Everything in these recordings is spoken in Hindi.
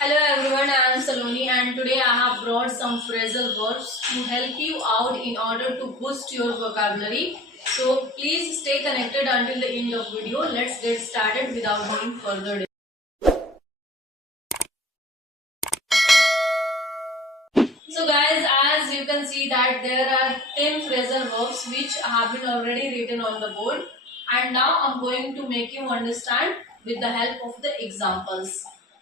Hello everyone, I am Saloni and today I have brought some phrasal verbs to help you out in order to boost your vocabulary. So please stay connected until the end of video. Let's get started without going further ado. So guys, as you can see that there are 10 phrasal verbs which have been already written on the board, and now I'm going to make you understand with the help of the examples.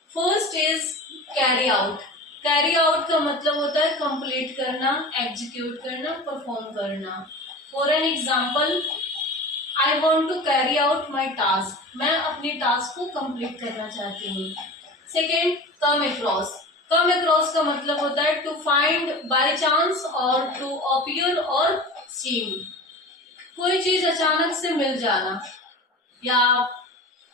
First is carry out. Carry out का मतलब होता है complete करना, execute करना, perform करना. For an example, I want to carry out my task. मैं अपनी task को complete करना चाहती हूँ. Second, come across. Come across का मतलब होता है to find by chance or to appear or seem. कोई चीज अचानक से मिल जाना या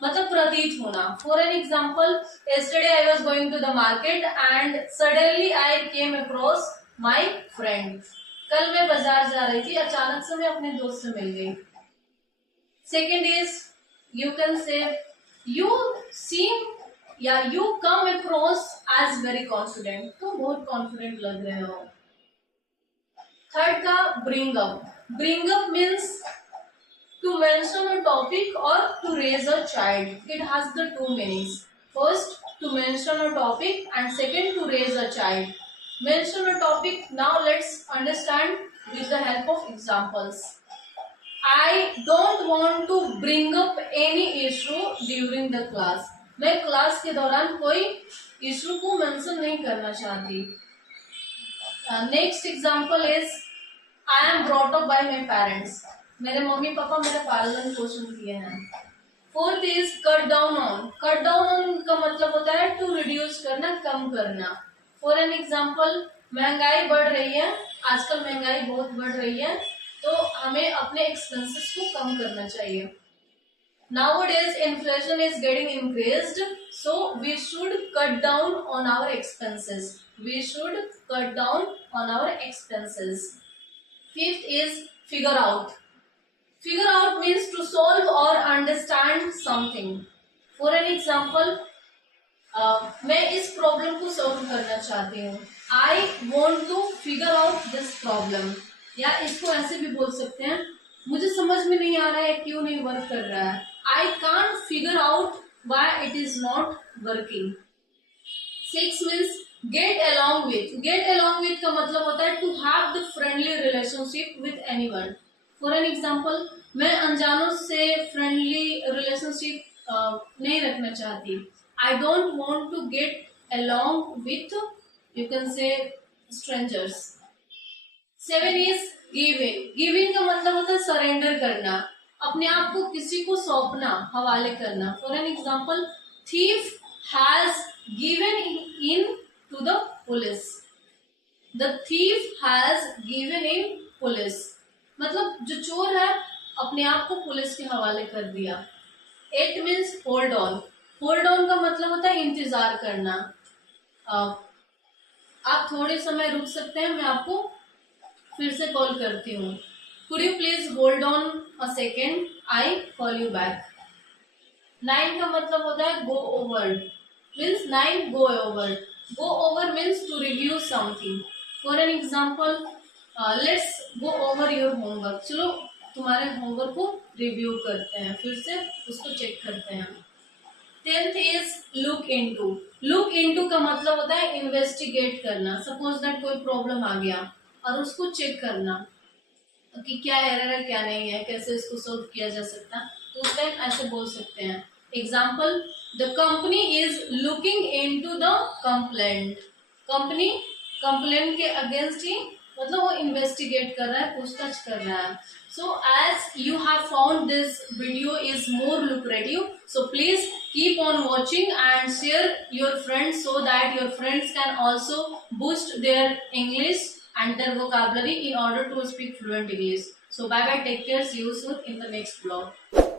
मतलब प्रतीत होना. For an example, yesterday I was going to the market and suddenly I came across my friend. कल मैं बाजार जा रही थी, अचानक से मैं अपने दोस्त से मिल गई. Second is you can say you seem या you come across as very confident. तो बहुत confident लग रहे हो. Third का bring up. Bring up means to mention a topic or to raise a child. It has the two meanings. First, to mention a topic, and second, to raise a child. Mention a topic. Now let's understand with the help of examples. I don't want to bring up any issue during the class. मैं क्लास के दौरान कोई इशू को मेंशन नहीं करना चाहती. Next example is I am brought up by my parents. मेरे मम्मी पापा मेरा पालन पोषण किए हैं. Fourth is cut down on. Cut down on का मतलब होता है टू रिड्यूस करना, कम करना. फॉर एन एग्जाम्पल, महंगाई बढ़ रही है, आजकल महंगाई बहुत बढ़ रही है, तो हमें अपने एक्सपेंसेस को कम करना चाहिए. Nowadays inflation is getting increased, so we should cut down on our expenses. We should cut down on our expenses. Fifth is figure out. Figure out means to solve or understand something. For an example, मैं इस प्रॉब्लम को सॉल्व करना चाहती हूँ. I want to figure out this problem. या इसको ऐसे भी बोल सकते हैं, मुझे समझ में नहीं आ रहा है क्यों नहीं वर्क कर रहा है. I can't figure out why it is not working. Six means get along with. Get along with का मतलब होता है to have the friendly relationship with anyone. For an example, मैं अनजानों से friendly relationship नहीं रखना चाहती. I don't want to get along with, you can say, strangers. Seven is giving. Giving का मतलब होता है सरेंडर करना, अपने आप को किसी को सौंपना, हवाले करना. For an example, thief has given in to the police. The thief has given in police. मतलब जो चोर है अपने आप को पुलिस के हवाले कर दिया. 8 means hold on. Hold on का मतलब होता है इंतजार करना. आप थोड़े समय रुक सकते हैं, मैं आपको फिर से कॉल करती हूँ. Could you please hold on a second? I call you back. 9 का मतलब होता है go over. Means 9 go over. Go over means to review something. For an example, let's go over your homework. चलो तुम्हारे होमवर्क को रिव्यू करते हैं, फिर से उसको चेक करते हैं. 10th is look into. Look into का मतलब होता है इन्वेस्टिगेट करना. सपोज दैट कोई प्रॉब्लम आ गया और उसको चेक करना कि क्या एरर है, क्या नहीं है, कैसे इसको सोल्व किया जा सकता है, तो उस टाइम ऐसे बोल सकते हैं. Example, the company is looking into the complaint. Company complaint के अगेंस्ट ही मतलब वो इन्वेस्टिगेट कर रहा है, पूछताछ कर रहा है. So as you have found this video is more lucrative, so please keep on watching and share your friends so that your friends can also boost their English and their vocabulary in order to speak fluent English. So bye bye, take care, see you soon in the next vlog.